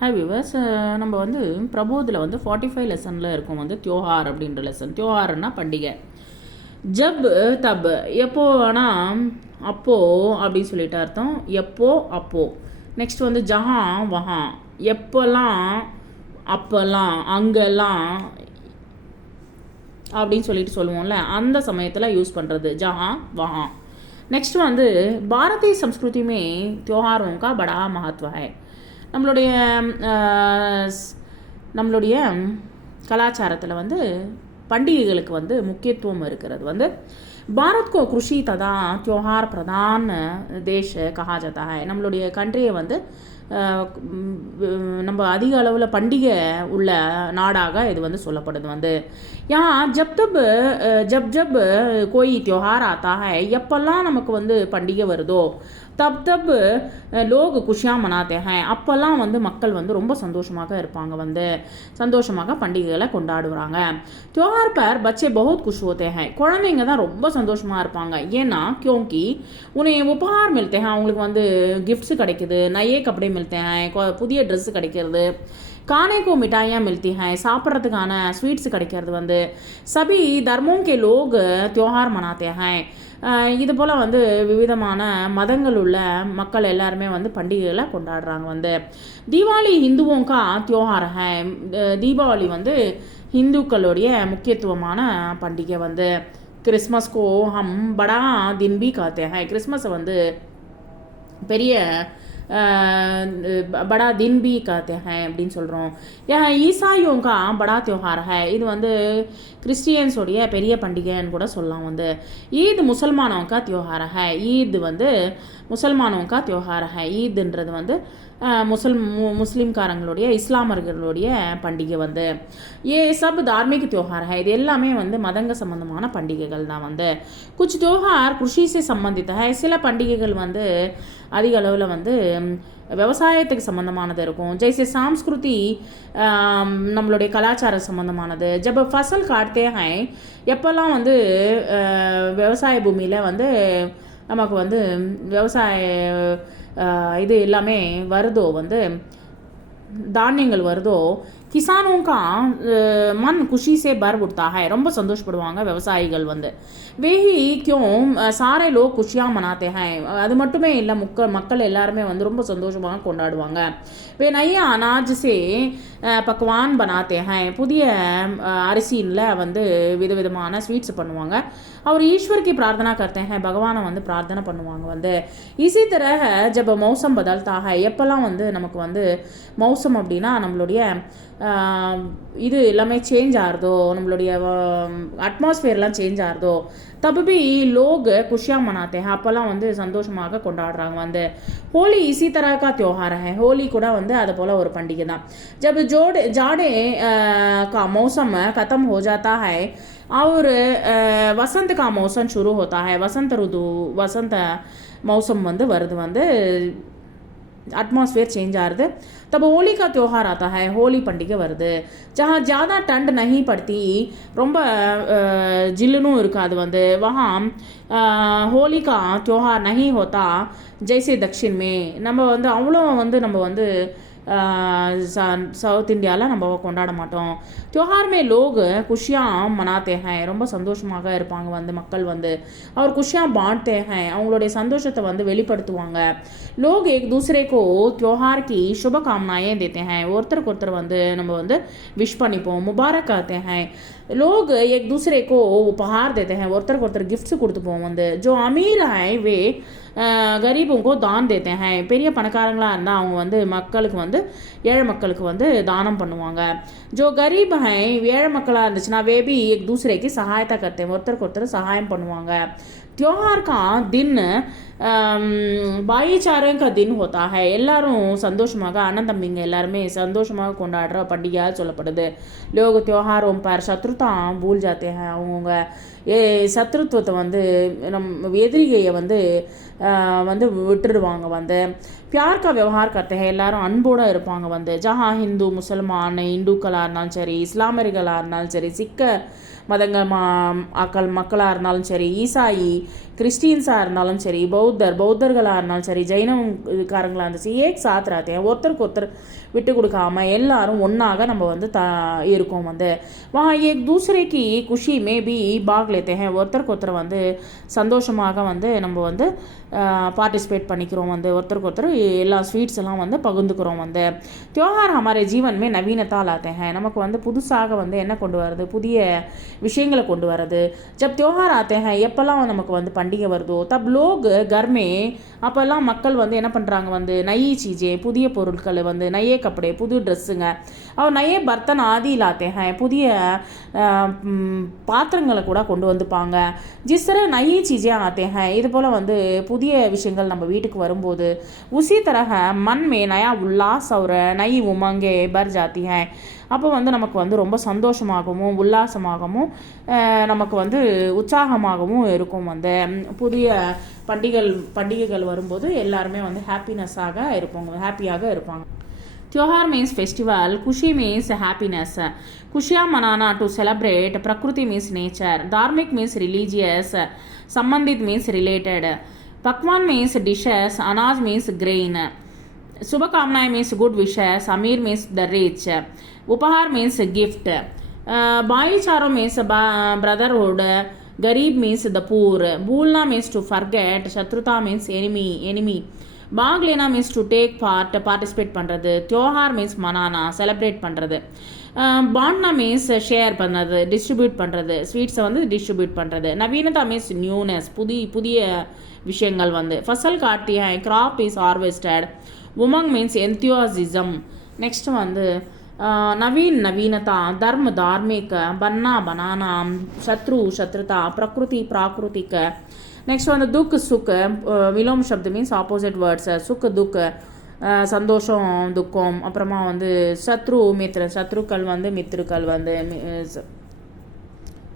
Hi viewers, நம்ம வந்து பிரபோதில் வந்து 45 லெசனில் இருக்கும் வந்து தியோஹார் அப்படின்ற லெசன். தியோஹார்னா பண்டிகை. ஜப் தப் எப்போ ஆனால் அப்போது அப்படின்னு சொல்லிட்டு அர்த்தம். எப்போ அப்போது. நெக்ஸ்ட் வந்து ஜஹான் வஹான் எப்போல்லாம் அப்போல்லாம் அங்கெல்லாம் அப்படின்னு சொல்லிட்டு சொல்லுவோம்ல, அந்த சமயத்தில் யூஸ் பண்ணுறது ஜஹான் வஹான். नेक्स्ट வந்து பாரதிய சம்ஸ்கிருதியுமே त्योहारों का बड़ा महत्व है. நம்மளுடைய கலாச்சாரத்தில் வந்து பண்டிகைகளுக்கு வந்து முக்கியத்துவம் இருக்கிறது. வந்து भारत को कृषि तथा त्योहार प्रधान देश कहा जाता है. நம்மளுடைய கண்ட்ரியை வந்து நம்ம அதிக அளவில் பண்டிகை உள்ள நாடாக இது வந்து சொல்லப்படுது. வந்து यहाँ जब जब कोई त्योहार आता है, எப்பெல்லாம் நமக்கு வந்து பண்டிகை வருதோ तब तब लोग खुशियाँ मनाते हैं. அப்போல்லாம் வந்து மக்கள் வந்து ரொம்ப சந்தோஷமாக இருப்பாங்க, வந்து சந்தோஷமாக பண்டிகைகளை கொண்டாடுறாங்க. त्योहार पर बच्चे बहुत खुश होते हैं. குழந்தைங்க தான் ரொம்ப சந்தோஷமாக இருப்பாங்க. ஏன்னா क्योंकि उन्हें उपहार मिलते हैं. அவங்களுக்கு வந்து கிஃப்ட்ஸ் கிடைக்குது, நயே கப்படே मिलते हैं, புதிய ட்ரெஸ் கிடைக்கிறது, खाने को मिठाइयाँ मिलती हैं, சாப்பிட்றதுக்கான ஸ்வீட்ஸ் கிடைக்கிறது. வந்து सभी धर्मों के लोग त्योहार मनाते हैं. இது போல் வந்து விவிதமான மதங்கள் உள்ள மக்கள் எல்லாருமே வந்து பண்டிகைகளை கொண்டாடுறாங்க. வந்து தீபாவளி ஹிந்துவோं का त्योहार है. தீபாவளி வந்து ஹிந்துக்களுடைய முக்கியத்துவமான பண்டிகை. வந்து கிறிஸ்மஸ் को हम बड़ा दिन भी कहते हैं. கிறிஸ்மஸை வந்து பெரிய बड़ा दिन भी कहते हैं அப்படின்னு சொல்கிறோம். ईसाइयों का बड़ा त्योहार है. இது வந்து கிறிஸ்டியன்ஸோடைய பெரிய பண்டிகைன்னு கூட சொல்லலாம். வந்து ஈத் முசல்மானோं का त्योहार है. ஈத் வந்து முசல்மானோं का त्योहार है. ஈத்ன்றது வந்து முஸ்லீம்காரங்களுடைய இஸ்லாமர்களுடைய பண்டிகை. வந்து ஏ சப் தார்மிக் त्योहार है. இது எல்லாமே வந்து மதங்க சம்பந்தமான பண்டிகைகள் தான். வந்து कुछ त्योहार कृषि से संबंधित है. சில பண்டிகைகள் வந்து அதிக அளவில் வந்து விவசாயத்துக்கு சம்மந்தமானது இருக்கும். ஜெய்சே சாம்ஸ்கிருதி நம்மளுடைய கலாச்சார சம்மந்தமானது. ஜப் ஃபசல் காட்டே ஹை, எப்போல்லாம் வந்து விவசாய பூமியில் வந்து நமக்கு வந்து விவசாய இது எல்லாமே வருதோ, வந்து தானியங்கள் வருதோ, கிசானோं का मन खुशी से भर उठता है. ரொம்ப சந்தோஷப்படுவாங்க விவசாயிகள். வந்து वेही क्यों सारे लोग खुशियाँ मनाते हैं. அது மட்டுமே இல்லை, மக்கள் எல்லாருமே வந்து ரொம்ப சந்தோஷமாக கொண்டாடுவாங்க. वे नए अनाज से पकवान बनाते हैं. புதிய அரிசியில் வந்து விதவிதமான ஸ்வீட்ஸ் பண்ணுவாங்க. அவர் ஈஸ்வர் की प्रार्थना करते हैं. பகவானை வந்து பிரார்த்தனை பண்ணுவாங்க. வந்து इसी तरह जब मौसम बदलता है, எப்போல்லாம் வந்து நமக்கு வந்து மௌசம் அப்படின்னா நம்மளுடைய இது எல்லாமே சேஞ்ச் ஆகுதோ, நம்மளுடைய அட்மாஸ்ஃபியர்லாம் சேஞ்ச் ஆகுதோ, तब भी लोग खुशियाँ मनाते हैं. அப்போல்லாம் வந்து சந்தோஷமாக கொண்டாடுறாங்க. வந்து ஹோலி इसी तरह का त्योहार है. ஹோலி கூட வந்து அது போல் ஒரு பண்டிகை தான். जब जाड़े का मौसम ख़त्म हो जाता है और वसंत का मौसम शुरू होता है. वसंत मौसम வந்து வருது. வந்து அட்மாஸ்ஃபியர் சேஞ்ச் ஆகுது. तब होली का त्योहार आता है. होली பண்டிகை வருது. जहाँ ज़्यादा ठंड नहीं पड़ती, ரொம்ப ஜில்லுனும் இருக்காது. வந்து वहाँ होली का त्योहार नहीं होता जैसे दक्षिण में. நம்ம வந்து அவ்வளோ வந்து நம்ம வந்து சவுத் இந்தியாவில் நம்ம கொண்டாட மாட்டோம். त्योहार में लोग खुशियाँ मनाते हैं. ரொம்ப சந்தோஷமாக இருப்பாங்க வந்து மக்கள். வந்து அவர் खुशियाँ बांटते हैं. அவங்களுடைய சந்தோஷத்தை வந்து வெளிப்படுத்துவாங்க. लोग एक दूसरे को त्योहार की शुभकामनाएं देते हैं. ஒருத்தருக்கு ஒருத்தர் வந்து நம்ம வந்து விஷ் பண்ணிப்போம், முபாரக் कहते हैं. लोग एक दूसरे को उपहार देते हैं. ஒருத்தருக்கு ஒருத்தர் கிஃப்ட்ஸ் கொடுத்துப்போம். வந்து जो अमीर है वे गरीबों को दान देते हैं. பெரிய பணக்காரங்களாக இருந்தால் அவங்க வந்து மக்களுக்கு வந்து ஏழை மக்களுக்கு வந்து தானம் பண்ணுவாங்க. जो गरीब हैं, ஏழை மக்களாக இருந்துச்சுன்னா वे भी एक दूसरे की सहायता करते हैं. ஒருத்தருக்கு ஒருத்தர் சகாயம் பண்ணுவாங்க. त्योहार का दिन भाईचारे का दिन होता है. எல்லாரும் சந்தோஷமாக அண்ணன் தம்பிங்க எல்லாருமே சந்தோஷமாக கொண்டாடுற பண்டிகையாக சொல்லப்படுது. लोग त्योहारों पर शत्रुता भूल जाते हैं. அவங்கவுங்க சத்ருத்துவத்தை வந்து எதிரிகையை வந்து வந்து விட்டுடுவாங்க. வந்து प्यार का व्यवहार करते हैं. எல்லாரும் அன்போடு இருப்பாங்க. வந்து ஜஹான் ஹிந்து முசல்மான் இந்துக்களாக இருந்தாலும் சரி, இஸ்லாமியர்களாக இருந்தாலும் சரி, சிக்க மதங்கள் மக்களாக இருந்தாலும் சரி, ஈசாயி கிறிஸ்டியன்ஸாக இருந்தாலும் சரி, பௌத்தர்களாக இருந்தாலும் சரி, ஜெயினக்காரங்களாக இருந்துச்சு, ஏக் சாத் रहते हैं, ஒருத்தருக்கு ஒருத்தர் விட்டு கொடுக்காம எல்லாரும் ஒன்றாக நம்ம வந்து இருக்கோம் வந்து. वहाँ एक दूसरे की खुशी में भी भाग लेते हैं, ஒருத்தருக்கு ஒருத்தர் வந்து சந்தோஷமாக வந்து நம்ம வந்து பார்ட்டிசிபேட் பண்ணிக்கிறோம் வந்து, ஒருத்தருக்கு ஒருத்தர் எல்லா ஸ்வீட்ஸ் எல்லாம் வந்து பகிர்ந்துக்கிறோம் வந்து. त्योहार हमारे जीवन में नवीनता लाते हैं, நமக்கு வந்து புதுசாக வந்து என்ன கொண்டு வரது, புதிய விஷயங்களை கொண்டு வரது. जब त्योहार आते हैं, எப்போல்லாம் நமக்கு வந்து பண்டிகை வருதோ, तब लोग घर में, அப்போல்லாம் மக்கள் வந்து என்ன பண்ணுறாங்க வந்து नई चीज़ें, புதிய பொருட்கள் வந்து नए कपड़े, புது ட்ரெஸ்ஸுங்க, और नए बर्तन आदि लाते हैं, புதிய பாத்திரங்களை கூட கொண்டு வந்துப்பாங்க. जिस तरह नई चीज़ें आते हैं, இது போல் வந்து புதிய விஷயங்கள் நம்ம வீட்டுக்கு வரும்போது उसी तरह मन में नया उल्लास और नई उमंगे भर जाती हैं, அப்போ வந்து நமக்கு வந்து ரொம்ப சந்தோஷமாகவும் உல்லாசமாகவும் நமக்கு வந்து உற்சாகமாகவும் இருக்கும் வந்து. புதிய பண்டிகைகள் வரும்போது எல்லாருமே வந்து ஹாப்பியாக இருப்பாங்க. त्योहार मीन्स फेस्टिवल, खुशी मीन्स हैप्पीनेस, खुशियाँ मनाना टू सेलिब्रेट, प्रकृति मीन्स नेचर, धार्मिक मीन्स रिलीजियस, संबंधित मीन्स रिलेटेड, पकवान मीन्स डिशेस, अनाज मीन्स ग्रेन, शुभकामनाएं मीन्स गुड विशेस, अमीर मीन्स द रिच, उपहार मीन्स गिफ्ट, भाईचारा मीन्स ब्रदरहुड, गरीब मीन्स द पूर, भूलना मीन्स टू फॉरगेट, शत्रुता मीन्स एनिमी, भाग लेना मीन्स टू टेक பார்ட்டிசிபேட் பண்ணுறது, त्योहार மீன்ஸ் மனானா செலிப்ரேட் பண்ணுறது, பாண்ட்னா மீன்ஸ் ஷேர் பண்ணுறது, டிஸ்ட்ரிபியூட் பண்ணுறது, ஸ்வீட்ஸை வந்து டிஸ்ட்ரிபியூட் பண்ணுறது, நவீனதா மீன்ஸ் நியூனஸ், புதிய விஷயங்கள் வந்து, ஃபசல் காட்டி ஹை, கிராப் இஸ் ஹார்வெஸ்டட், உமங் மீன்ஸ் என்தியூசிசம். நெக்ஸ்ட் வந்து नवीनता, धर्म धार्मिक, बनना बनाना, शत्रुता, प्रकृति प्राकृतिक. नेक्स्ट வந்து दुख सुख, विलोम शब्द मीन्स ஆப்போசிட் வேர்ட்ஸ், सुख दुख சந்தோஷம் துக்கம். அப்புறமா வந்து சத்ருக்கள் வந்து மித்ருக்கள் வந்து,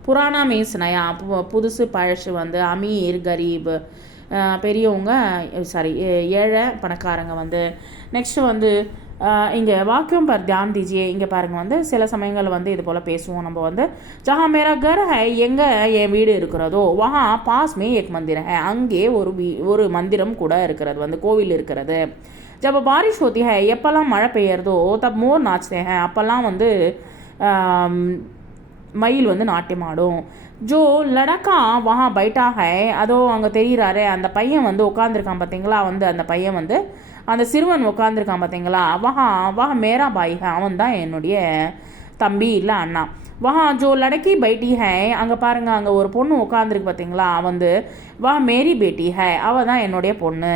புராணா மீன்ஸ் நயா, புதுசு பழசு வந்து, அமீர் கரீப், பெரியவங்க ஏழை பணக்காரங்க வந்து. நெக்ஸ்ட் வந்து இங்கே வாக்கியம் பர் தியான் தீஜியே, இங்கே பாருங்கள் வந்து சில சமயங்கள் வந்து இது போல் பேசுவோம் நம்ம வந்து. ஜஹா மேரா கர் ஹை, எங்கே என் வீடு இருக்கிறதோ, வஹா பாஸ் மே ஏக் மந்திர் ஹை, அங்கே ஒரு மந்திரம் கூட இருக்கிறது வந்து, கோவில் இருக்கிறது. ஜப் பாரிஷ் ஹோத்தி ஹை, எப்போல்லாம் மழை பெய்யறதோ, தப் மோர் நாச்தே ஹை, அப்போல்லாம் வந்து மயில் வந்து நாட்டியம் ஆடும். ஜோ லடக்கா வஹா பைட்டா ஹை, அதோ அங்கே தெரிகிறாரு அந்த பையன் வந்து உட்காந்துருக்கான் பார்த்தீங்களா, வந்து அந்த பையன் வந்து அந்த சிறுவன் உட்காந்துருக்கான் பார்த்தீங்களா, வஹா மேரா பாய் ஹை, அவன் தான் என்னுடைய தம்பி இல்லை அண்ணா. வஹா ஜோ லடக்கி பைட்டி ஹை, அங்கே பாருங்கள் அங்கே ஒரு பொண்ணு உட்காந்துருக்கு பார்த்தீங்களா, வந்து வஹா மேரி பேட்டி ஹை, அவள் தான் என்னுடைய பொண்ணு.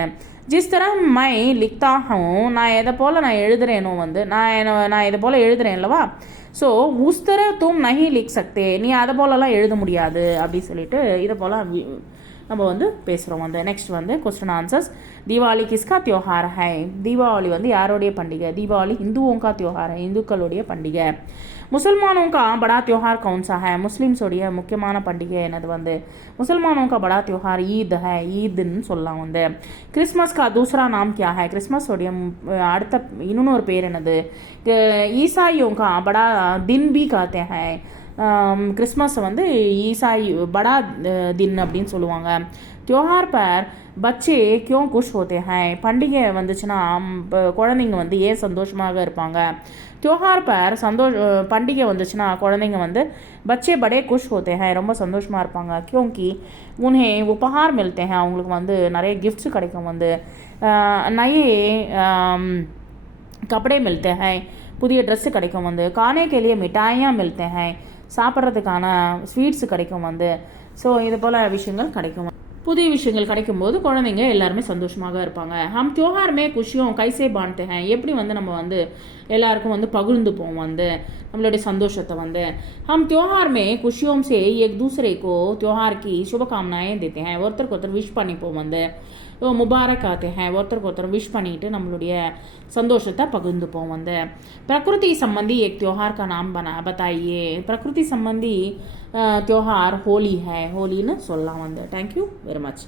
ஜிஸ் தர மை லிக்தா ஹூம், நான் எதை போல் நான் எழுதுறேனோ வந்து, நான் இதை போல் எழுதுறேன் இல்லவா, ஸோ உஸ் தர தும் நஹி லிக் சக்தே, நீ அதை போலலாம் எழுத முடியாது அப்படி சொல்லிட்டு இதை போல் நம்ம வந்து பேசுகிறோம் வந்து. நெக்ஸ்ட் வந்து क्वेश्चन आंसर्स. தீபாவளி கிஸ்கா त्योहार है, தீபாவளி வந்து யாரோடைய பண்டிகை, தீபாவளி हिंदुओं का त्योहार है, இந்துக்களுடைய பண்டிகை. मुसलमानों का बड़ा त्योहार कौन सा है, முஸ்லிம்ஸோடைய முக்கியமான பண்டிகை என்னது வந்து, मुसलमानों का बड़ा त्योहार ईद है, ஈத்னு சொல்லலாம் வந்து. கிறிஸ்மஸ் का दूसरा नाम क्या है, கிறிஸ்மஸோடைய அடுத்த இன்னொரு பேர் என்னது. ईसाइयों का बड़ा दिन भी कहते हैं, கிறிஸ்மஸ் வந்து ஈசாய் படா தின் அப்படின்னு சொல்லுவாங்க. त्योहार पर बच्चे क्यों खुश होते हैं, பண்டிகை வந்துச்சுன்னா குழந்தைங்க வந்து ஏன் சந்தோஷமாக இருப்பாங்க. त्योहार पर பண்டிகை வந்துச்சுன்னா குழந்தைங்க வந்து बच्चे बड़े खुश होते हैं, ரொம்ப சந்தோஷமாக இருப்பாங்க. क्योंकि उन्हें उपहार मिलते हैं, அவங்களுக்கு வந்து நிறைய கிஃப்ட்ஸ் கிடைக்கும் வந்து. नए कपड़े मिलते हैं, புதிய ட்ரெஸ்ஸு கிடைக்கும் வந்து. खाने के लिए मिठाइयाँ मिलते हैं, சாப்பிட்றதுக்கான ஸ்வீட்ஸு கிடைக்கும் வந்து. ஸோ இது போல் விஷயங்கள் கிடைக்கும். புதிய விஷயங்கள் கிடைக்கும்போது குழந்தைங்க எல்லாருமே சந்தோஷமாக இருப்பாங்க. ஹம் त्योहार में खुशियों कैसे बांटते हैं, எப்படி வந்து நம்ம வந்து எல்லாருக்கும் வந்து பகிர்ந்துப்போம் வந்து நம்மளுடைய சந்தோஷத்தை வந்து. हम त्योहार में खुशियों से एक दूसरे को त्योहार की शुभकामनाएं देते हैं, ஒருத்தருக்கு ஒருத்தர் விஷ் பண்ணிப்போம் வந்து. முபாரக் ஆते हैं, ஒருத்தருக்கு ஒருத்தர் விஷ் பண்ணிட்டு நம்மளுடைய சந்தோஷத்தை பகிர்ந்துப்போம் வந்து. प्रकृति संबंधी एक त्योहार का नाम बताइए, प्रकृति संबंधी त्योहार होली है, होलीன்னு சொல்லலாம் வந்து. Thank you very much.